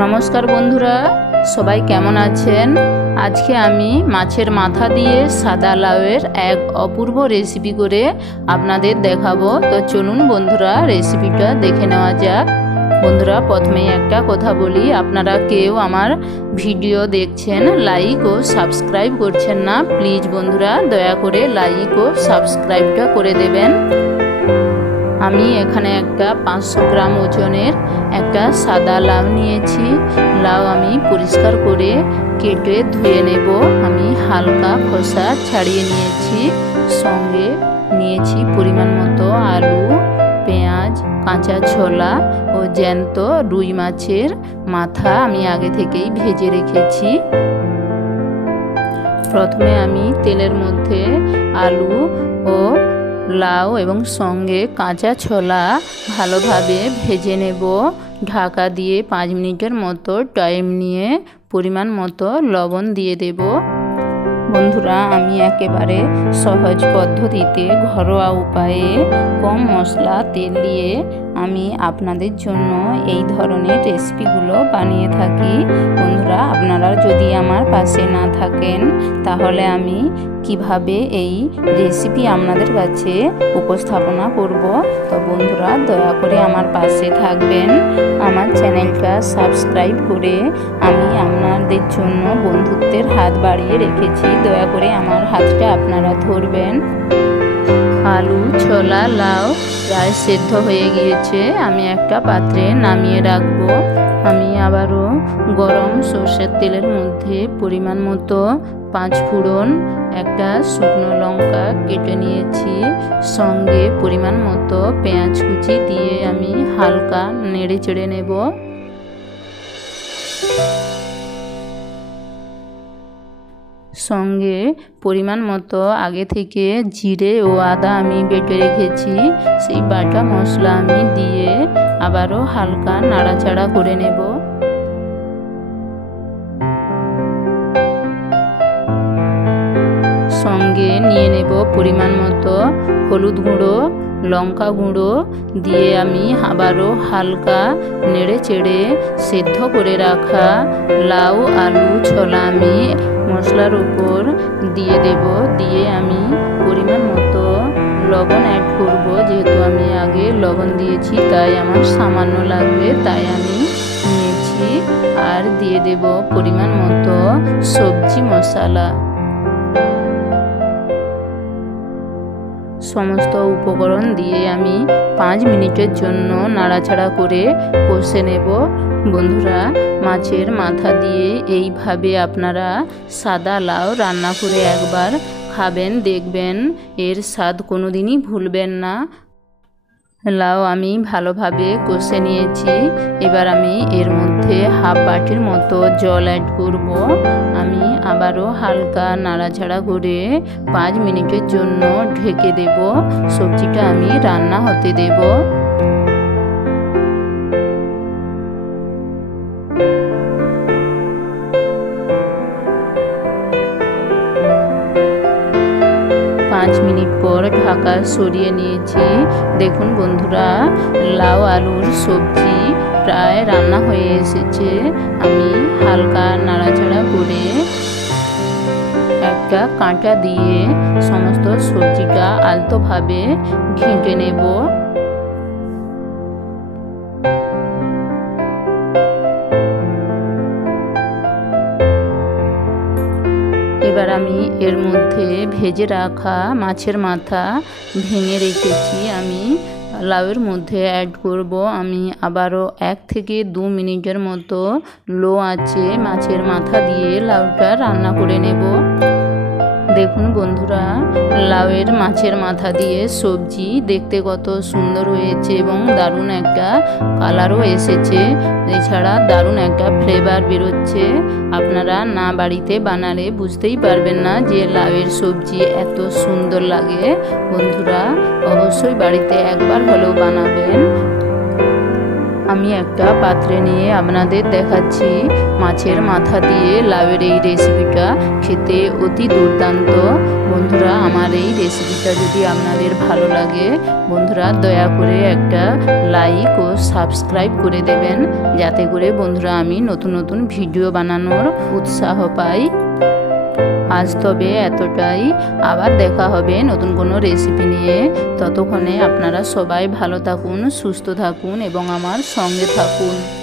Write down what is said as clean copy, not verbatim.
নমস্কার বন্ধুরা, সবাই কেমন আছেন? আজকে আমি মাছের মাথা দিয়ে সাদা লাউয়ের এক অপূর্ব রেসিপি করে আপনাদের দেখাবো। তো চলুন বন্ধুরা, রেসিপিটা দেখে নেওয়া যাক। বন্ধুরা, প্রথমেই একটা কথা বলি, আপনারা কেউ আমার ভিডিও দেখছেন, লাইক ও সাবস্ক্রাইব করছেন না। প্লিজ বন্ধুরা, দয়া করে লাইক ও সাবস্ক্রাইবটা করে দেবেন। আমি এখানে একটা 500 গ্রাম ওজনের একটা সাদা লাউ নিয়েছি। লাউ আমি পরিষ্কার করে কেটে ধুয়ে নেব। আমি হালকা খোসা ছাড়িয়ে নিয়েছি। সঙ্গে নিয়েছি পরিমাণ মতো আলু, পেঁয়াজ, কাঁচা ছোলা ও জ্যান্ত রুই মাছের মাথা আমি আগে থেকেই ভেজে রেখেছি। প্রথমে আমি তেলের মধ্যে আলু ও লাউ এবং সঙ্গে কাঁচা ছোলা ভালোভাবে ভেজে নেব। ঢাকা দিয়ে 5 মিনিটের মতো টাইম নিয়ে পরিমাণ মতো লবণ দিয়ে দেব। বন্ধুরা, আমি একেবারে সহজ পদ্ধতিতে ঘরোয়া উপায়ে কম মশলা তেল দিয়ে আমি আপনাদের জন্য এই ধরনের রেসিপিগুলো বানিয়ে থাকি। বন্ধুরা, আপনারা যদি আমার পাশে না থাকেন তাহলে আমি কিভাবে এই রেসিপি আপনাদের কাছে উপস্থাপনা করব। তো বন্ধুরা, দয়া করে আমার পাশে থাকবেন। আমার চ্যানেলটা সাবস্ক্রাইব করে আমি আপনাদের জন্য বন্ধুত্বের হাত বাড়িয়ে রেখেছি। দয়া করে আমার হাতটা আপনারা ধরবেন। আলু, ছোলা, লাউ প্রায় সেদ্ধ হয়ে গিয়েছে। আমি একটা পাত্রে নামিয়ে রাখবো। আমি আবারও গরম সর্ষের তেলের মধ্যে পরিমাণ মতো 5 ফোড়ন, একটা শুকনো লঙ্কা কেটে নিয়েছি, সঙ্গে পরিমাণ মতো পেঁয়াজ কুচি দিয়ে আমি হালকা নেড়ে চেড়ে নেব। সঙ্গে পরিমাণ মতো আগে থেকে জিরে ও আদা আমি বেটে রেখেছি, সেই বাটা মশলা আমি দিয়ে আবারও হালকা নাড়াচাড়া করে নেব। সঙ্গে নিয়ে নেব পরিমাণ মতো হলুদ গুঁড়ো, লঙ্কা গুঁড়ো দিয়ে আমি আবারও হালকা নেড়ে চেড়ে সেদ্ধ করে রাখা লাউ, আলু, ছোলা আমি মশলার উপর দিয়ে দেব। দিয়ে আমি পরিমাণ মতো লবণ অ্যাড করব। যেহেতু আমি আগে লবণ দিয়েছি তাই আমার সামান্য লাগবে, তাই আমি নিয়েছি। আর দিয়ে দেব পরিমাণ মতো সবজি মশলা। সমস্ত উপকরণ দিয়ে আমি 5 মিনিটের জন্য নাড়াচাড়া করে কষে নেব। বন্ধুরা, মাছের মাথা দিয়ে এইভাবে আপনারা সাদা লাউ রান্না করে একবার খাবেন, দেখবেন এর স্বাদ কোনোদিনই ভুলবেন না। লাউ আমি ভালোভাবে কষে নিয়েছি। এবার আমি এর মধ্যে হাফ বাটির মতো জল অ্যাড করব। আমি আবারও হালকা নাড়াচাড়া করে 5 মিনিটের জন্য ঢেকে দেব। সবজিটা আমি রান্না হতে দেব। মিনিট পর ঢাকা সরিয়ে নিয়েছি। দেখুন বন্ধুরা, লাউ আলুর সবজি প্রায় রান্না হয়ে এসেছে। আমি হালকা নাড়াচাড়া করে একটা কাঁটা দিয়ে সমস্ত সবজিটা আলতোভাবে ঘেঁটে নেব। এবার আমি এর মধ্যে ভেজে রাখা মাছের মাথা ভেঙে রেখেছি আমি লাউয়ের মধ্যে অ্যাড করব। আমি আবারও 1 থেকে 2 মিনিটের মতো লো আঁচে মাছের মাথা দিয়ে লাউটা রান্না করে নেব। দেখুন বন্ধুরা, লাউয়ের মাছের মাথা দিয়ে সবজি দেখতে কত সুন্দর হয়েছে এবং দারুণ একটা কালারও এসেছে। এছাড়া দারুণ একটা ফ্লেভার বেরোচ্ছে। আপনারা না বাড়িতে বানালে বুঝতেই পারবেন না যে লাউয়ের সবজি এত সুন্দর লাগে। বন্ধুরা, অবশ্যই বাড়িতে একবার হলেও বানাবেন। আমি একটা পাত্রে নিয়ে আপনাদের দেখাচ্ছি মাছের মাথা দিয়ে লাউয়ের এই রেসিপিটা। খেতে অতি দুর্দান্ত। বন্ধুরা, আমার এই রেসিপিটা যদি আপনাদের ভালো লাগে, বন্ধুরা দয়া করে একটা লাইক ও সাবস্ক্রাইব করে দেবেন, যাতে করে বন্ধুরা আমি নতুন নতুন ভিডিও বানানোর উৎসাহ পাই। আজ তবে এতটাই, আবার দেখা হবে নতুন কোনো রেসিপি নিয়ে। ততক্ষণে আপনারা সবাই ভালো থাকুন, সুস্থ থাকুন এবং আমার সঙ্গে থাকুন।